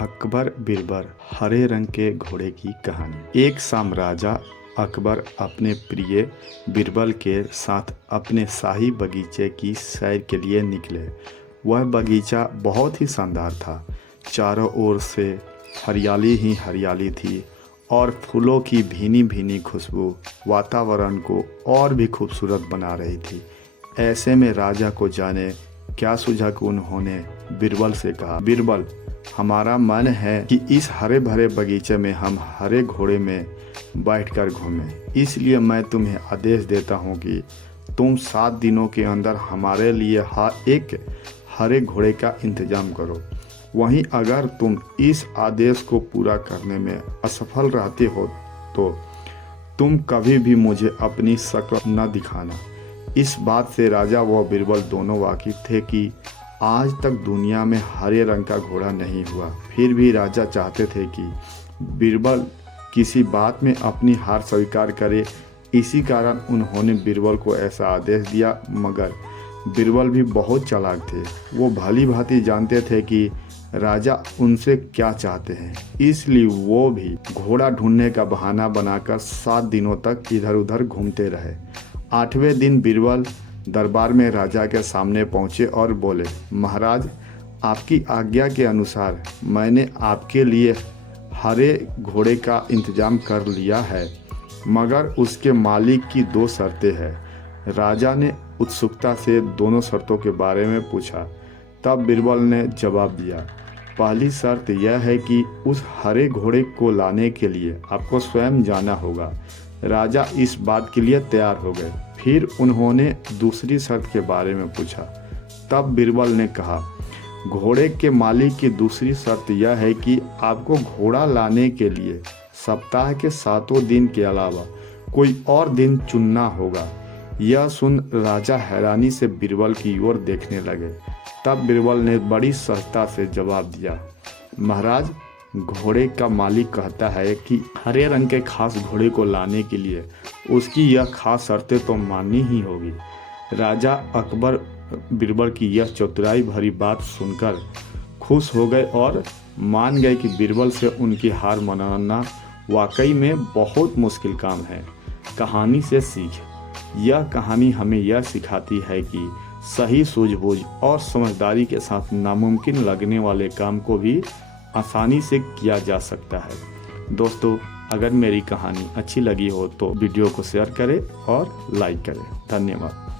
अकबर बीरबल हरे रंग के घोड़े की कहानी। एक शाम राजा अकबर अपने प्रिय बीरबल के साथ अपने शाही बगीचे की सैर के लिए निकले। वह बगीचा बहुत ही शानदार था। चारों ओर से हरियाली ही हरियाली थी और फूलों की भीनी भीनी खुशबू वातावरण को और भी खूबसूरत बना रही थी। ऐसे में राजा को जाने क्या सूझा कि उन्होंने बीरबल से कहा, बीरबल, हमारा मन है कि इस हरे भरे बगीचे में हम हरे घोड़े में बैठकर घूमें। इसलिए मैं तुम्हें आदेश देता हूँ कि तुम 7 दिनों के अंदर हमारे लिए एक हरे घोड़े का इंतजाम करो। वहीं अगर तुम इस आदेश को पूरा करने में असफल रहते हो तो तुम कभी भी मुझे अपनी शक्ल न दिखाना। इस बात से राजा व बीरबल दोनों वाकिफ थे कि आज तक दुनिया में हरे रंग का घोड़ा नहीं हुआ। फिर भी राजा चाहते थे कि बीरबल किसी बात में अपनी हार स्वीकार करे। इसी कारण उन्होंने बीरबल को ऐसा आदेश दिया। मगर बीरबल भी बहुत चालाक थे। वो भली भांति जानते थे कि राजा उनसे क्या चाहते हैं। इसलिए वो भी घोड़ा ढूंढने का बहाना बनाकर 7 दिनों तक इधर उधर घूमते रहे। 8वें दिन बीरबल दरबार में राजा के सामने पहुंचे और बोले, महाराज, आपकी आज्ञा के अनुसार मैंने आपके लिए हरे घोड़े का इंतजाम कर लिया है, मगर उसके मालिक की 2 शर्तें हैं। राजा ने उत्सुकता से दोनों शर्तों के बारे में पूछा। तब बीरबल ने जवाब दिया, पहली शर्त यह है कि उस हरे घोड़े को लाने के लिए आपको स्वयं जाना होगा। राजा इस बात के लिए तैयार हो गए। फिर उन्होंने दूसरी शर्त के बारे में पूछा। तब बीरबल ने कहा, घोड़े के मालिक की दूसरी शर्त यह है कि आपको घोड़ा लाने के लिए सप्ताह के 7 दिन के अलावा कोई और दिन चुनना होगा। यह सुन राजा हैरानी से बीरबल की ओर देखने लगे। तब बीरबल ने बड़ी सहजता से जवाब दिया, महाराज, घोड़े का मालिक कहता है कि हरे रंग के खास घोड़े को लाने के लिए उसकी यह खास शर्तें तो माननी ही होगी। राजा अकबर बीरबल की यह चतुराई भरी बात सुनकर खुश हो गए और मान गए कि बीरबल से उनकी हार मनाना वाकई में बहुत मुश्किल काम है। कहानी से सीख। यह कहानी हमें यह सिखाती है कि सही सूझबूझ और समझदारी के साथ नामुमकिन लगने वाले काम को भी आसानी से किया जा सकता है। दोस्तों, अगर मेरी कहानी अच्छी लगी हो तो वीडियो को शेयर करें और लाइक करें। धन्यवाद।